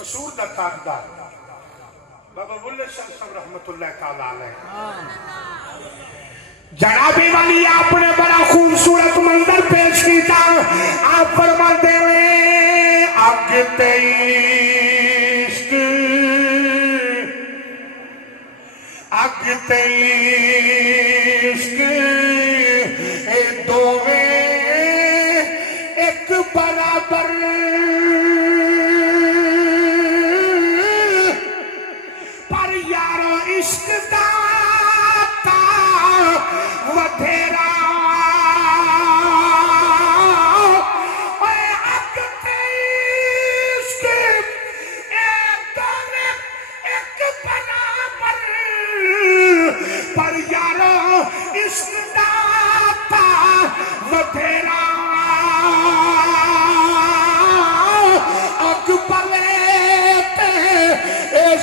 قصور دا تاجدار بابا بلے شاہ صاحب رحمت اللہ تعالیٰ علیہ جنابی والی آپ نے بڑا خوبصورت منظر پیش کیتا آپ فرماتے ہیں آگتے عشق آگتے عشق اے دوویں ایک برابر پر یارو عشق داتا ودھیرا اے آگتے عشق اے دوویں ایک برابر پر یارو عشق داتا ودھیرا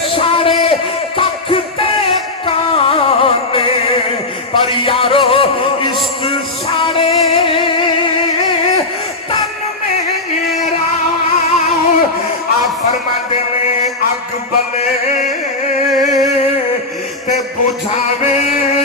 سارے ککھتے کانے پر یارو عشق سارے تن میرا آپ فرما دے اگ بلے تے بجھاوے